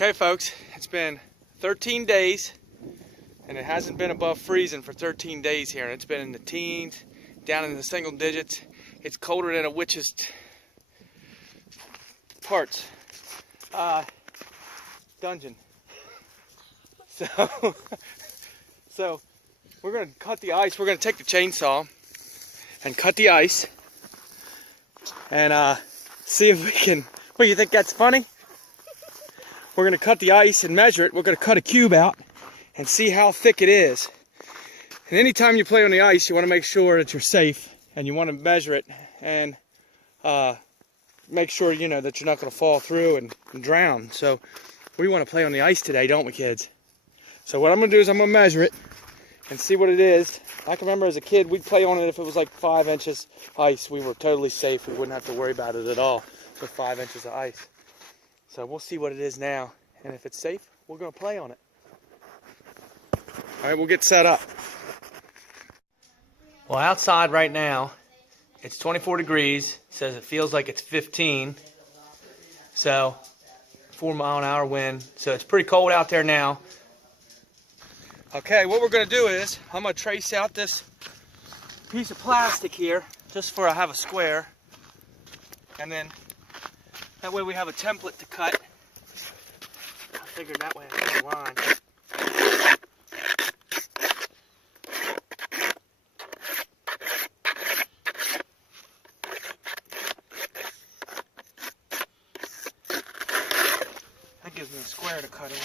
Okay folks, it's been 13 days and it hasn't been above freezing for 13 days here, and it's been in the teens, down in the single digits. It's colder than a witch's parts dungeon. So we're gonna cut the ice. We're gonna take the chainsaw and cut the ice and see if we can. What, you think that's funny? We're going to cut the ice and measure it. We're going to cut a cube out and see how thick it is. And anytime you play on the ice, you want to make sure that you're safe, and you want to measure it and make sure, you know, that you're not going to fall through and drown. So we want to play on the ice today, don't we, kids? So what I'm going to do is I'm going to measure it and see what it is. I can remember as a kid, we'd play on it if it was like 5 inches ice. We were totally safe. We wouldn't have to worry about it at all with 5 inches of ice. So we'll see what it is now, and if it's safe, we're going to play on it. All right, we'll get set up. Well, outside right now, it's 24 degrees. It says it feels like it's 15. So, 4-mile-an-hour wind. So it's pretty cold out there now. Okay, what we're going to do is, I'm going to trace out this piece of plastic here, just for I have a square. And then that way we have a template to cut. I figured that way I cut a line. That gives me a square to cut in,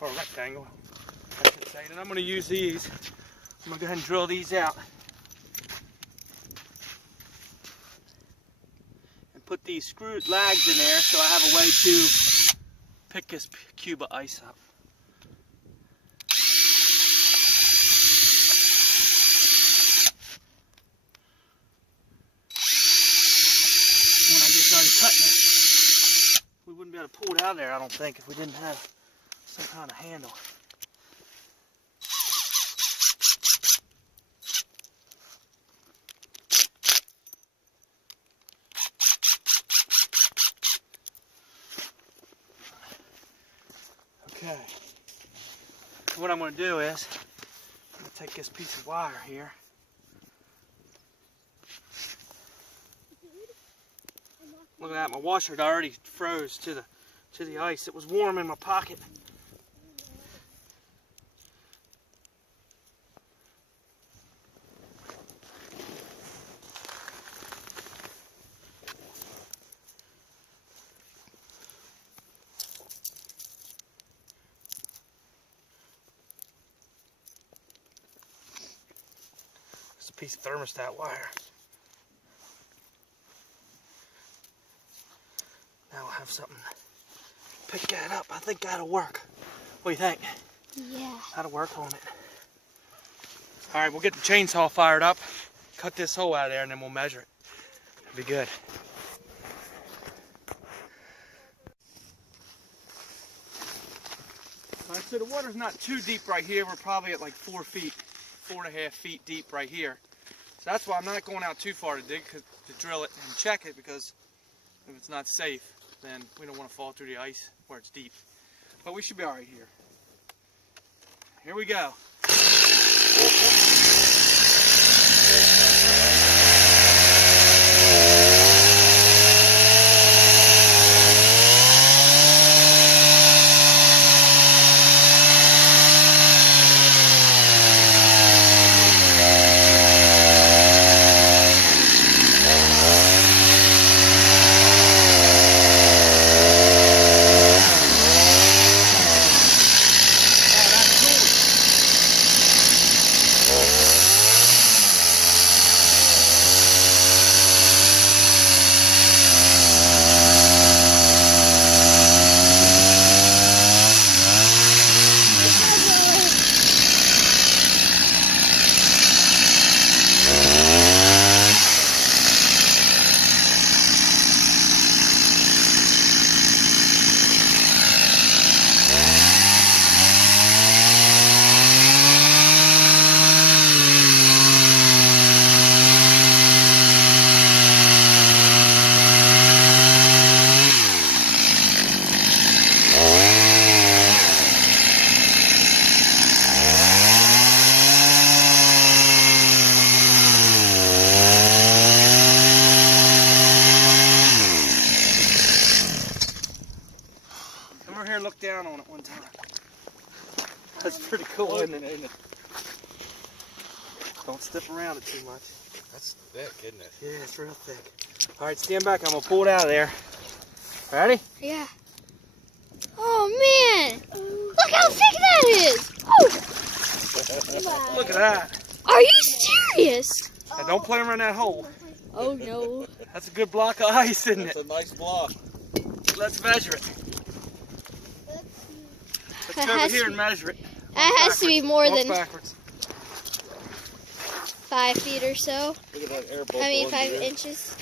or a rectangle, I should say. And I'm going to use these. I'm going to go ahead and drill these out. Put these screwed lags in there so I have a way to pick this cube of ice up. When I get started cutting it, we wouldn't be able to pull it out of there, I don't think, if we didn't have some kind of handle. Okay, so what I'm going to do is, I'm going to take this piece of wire here. Look at that, my washer had already froze to the ice. It was warm in my pocket. A piece of thermostat wire. Now we'll have something to pick that up. I think that'll work. What do you think? Yeah. That'll work on it. Alright, we'll get the chainsaw fired up, cut this hole out of there, and then we'll measure it. It'll be good. Alright, so the water's not too deep right here. We're probably at like 4 feet. 4.5 feet deep right here. So that's why I'm not going out too far to dig, to drill it and check it, because if it's not safe, then we don't want to fall through the ice where it's deep. But we should be all right here. Here we go. over here and look down on it one time. That's pretty cool, isn't it? Don't step around it too much. That's thick, isn't it? Yeah, it's real thick. All right, stand back. I'm going to pull it out of there. Ready? Yeah. Oh, man. Look how thick that is. Oh. Look at that. Are you serious? Now, don't play around that hole. Oh, no. That's a good block of ice, isn't it? That's a nice block. Let's measure it. Let's go over here and measure it. That has to be more Walk than backwards. 5 feet or so. Look at that air bubble. I mean, under 5 there. inches.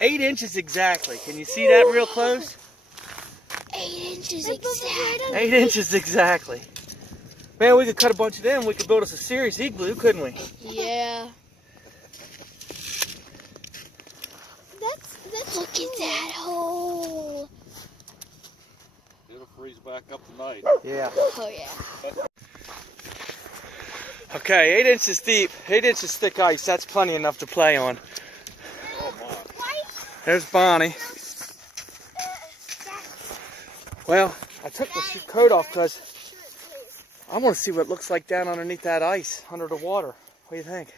8 inches exactly. Can you see that real close? 8 inches exactly. 8 inches exactly. Man, we could cut a bunch of them. We could build us a serious igloo, couldn't we? Yeah. Look at that hole. It'll freeze back up tonight. Yeah. Oh, yeah. Okay, 8 inches deep, 8 inches thick ice. That's plenty enough to play on. Oh my. There's Bonnie. Well, I took the coat off because I want to see what it looks like down underneath that ice, under the water. What do you think?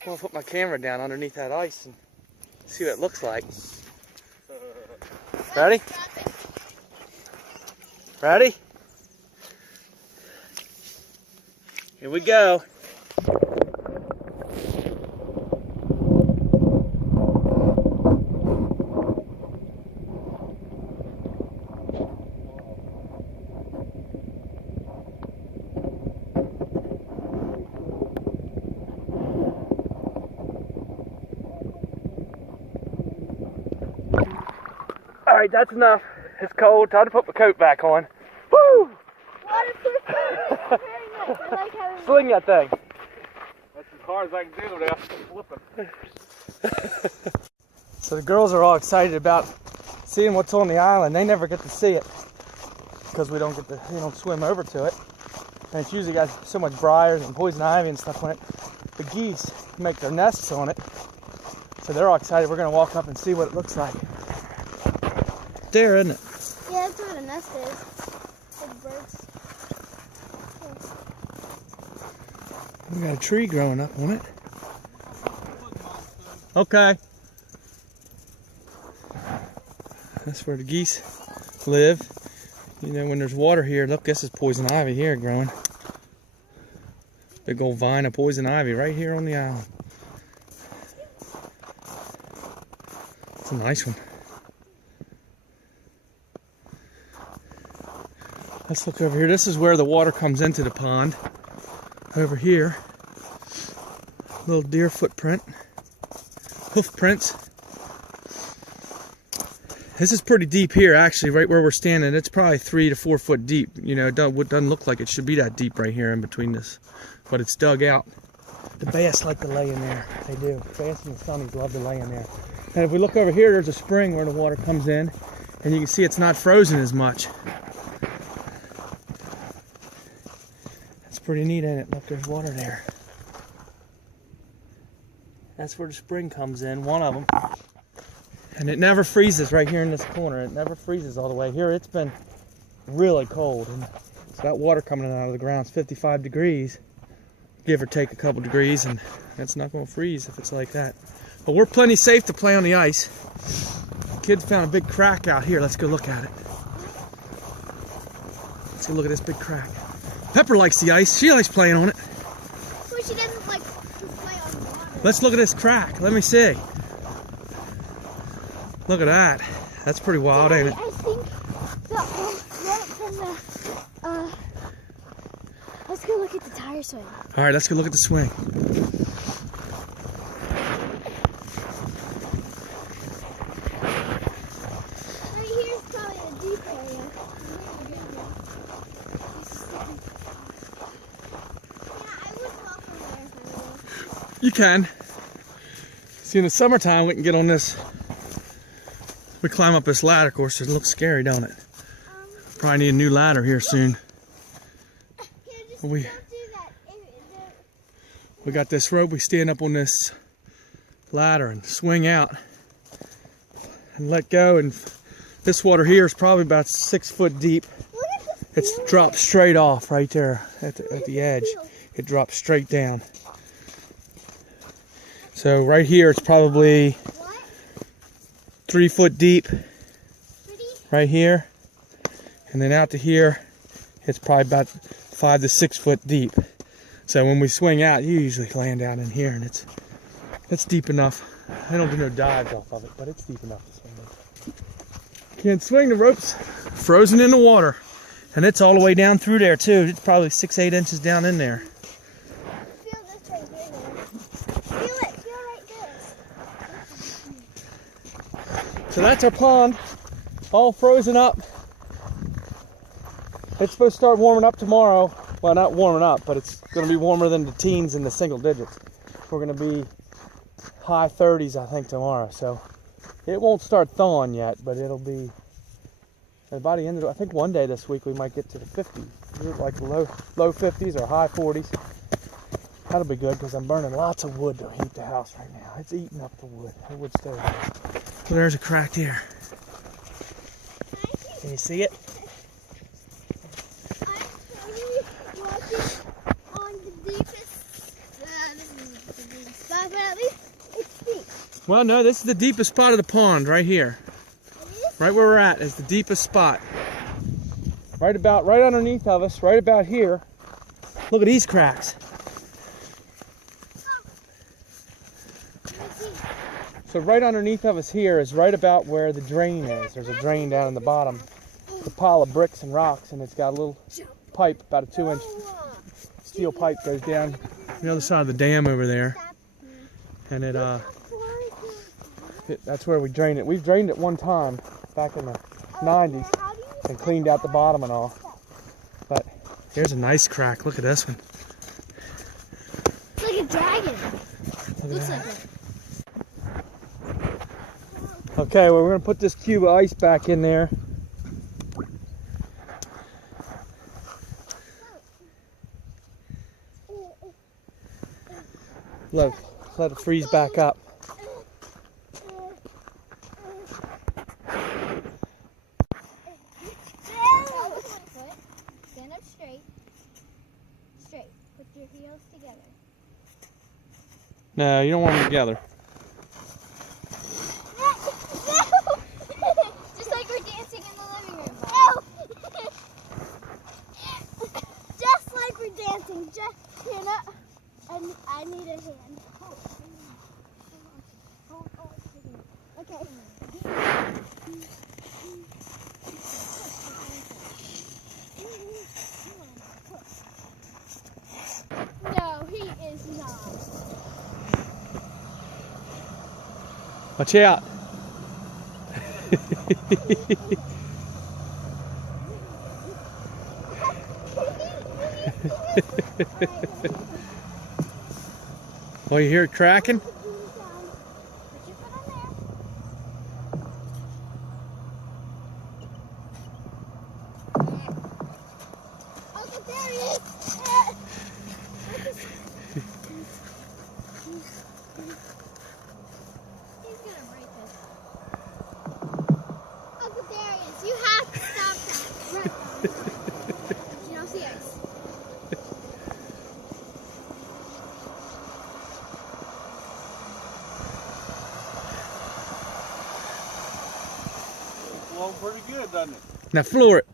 I'm going to put my camera down underneath that ice and see what it looks like. Ready? Ready? Here we go. All right, that's enough. It's cold. Time to put my coat back on. Woo! Waterproof. Very nice. I like having Sling that thing. That's as hard as I can do without flipping. So the girls are all excited about seeing what's on the island. They never get to see it because we don't swim over to it. And it's usually got so much briars and poison ivy and stuff on it. The geese make their nests on it. So they're all excited. We're going to walk up and see what it looks like. There, isn't it? Yeah, that's what a nest is. Like birds. We got a tree growing up on it. Okay. That's where the geese live. You know, when there's water here, look, this is poison ivy here growing. Big old vine of poison ivy right here on the island. It's a nice one. Let's look over here. This is where the water comes into the pond. Over here, little deer footprint, hoof prints. This is pretty deep here, actually, right where we're standing. It's probably 3 to 4 foot deep. You know, it doesn't look like it should be that deep right here in between this, but it's dug out. The bass like to lay in there. They do. Bass and the sunnies love to lay in there. And if we look over here, there's a spring where the water comes in, and you can see it's not frozen as much. Pretty neat, ain't it? Look, there's water there. That's where the spring comes in, one of them. And it never freezes right here in this corner. It never freezes all the way. Here it's been really cold. And it's got water coming out of the ground. It's 55 degrees, give or take a couple degrees, and it's not going to freeze if it's like that. But we're plenty safe to play on the ice. The kids found a big crack out here. Let's go look at it. Let's go look at this big crack. Pepper likes the ice. She likes playing on it. So she doesn't like to play on water. Let's look at this crack. Let me see. Look at that. That's pretty wild, ain't it? I think let's go look at the tire swing. All right, let's go look at the swing. Right here's probably a deep area. You can. See, in the summertime, we can get on this. We climb up this ladder, of course. It looks scary, don't it? Probably need a new ladder here soon. We got this rope. We stand up on this ladder and swing out and let go and This water here is probably about 6 foot deep. It's dropped straight off right there at the edge. It drops straight down. So right here it's probably 3 foot deep right here. And then out to here it's probably about 5 to 6 foot deep. So when we swing out, you usually land out in here, and it's deep enough. I don't do no dives off of it, but it's deep enough to swing in. Can't swing, the rope's frozen in the water. And it's all the way down through there too. It's probably 6-8 inches down in there. Feel this right here. Feel it. Feel right there. So that's our pond, all frozen up. It's supposed to start warming up tomorrow. Well, not warming up, but it's going to be warmer than the teens in the single digits. We're going to be high 30s, I think, tomorrow. So it won't start thawing yet, but it'll be, by the end of, I think one day this week we might get to the 50s. Like low 50s or high 40s. That'll be good because I'm burning lots of wood to heat the house right now. It's eating up the wood stove. So there's a crack there. Can you see it? Well, no, this is the deepest spot of the pond right here. Right where we're at is the deepest spot. Right underneath of us, right about here. Look at these cracks. So right underneath of us here is right about where the drain is. There's a drain down in the bottom. It's a pile of bricks and rocks, and it's got a little pipe, about a 2-inch steel pipe goes down the other side of the dam over there. And that's where we drain it. We've drained it one time back in the 90s and cleaned out the bottom and all. But here's a nice crack. Look at this one. It's like a dragon. Looks like it. Okay, well, we're going to put this cube of ice back in there. Let it freeze back up. Stand up straight. Straight. Put your heels together. No, you don't want them together. Just like we're dancing in the living room. No. Just like we're dancing. Just Hannah, and I need a hand. Okay. No, he is not. Watch out. Oh, you hear it cracking? Uncle, there he is. He's gonna break this. Uncle Darius, you have to stop that. Right now. You don't see ice. Well, pretty good, doesn't it? Now floor it.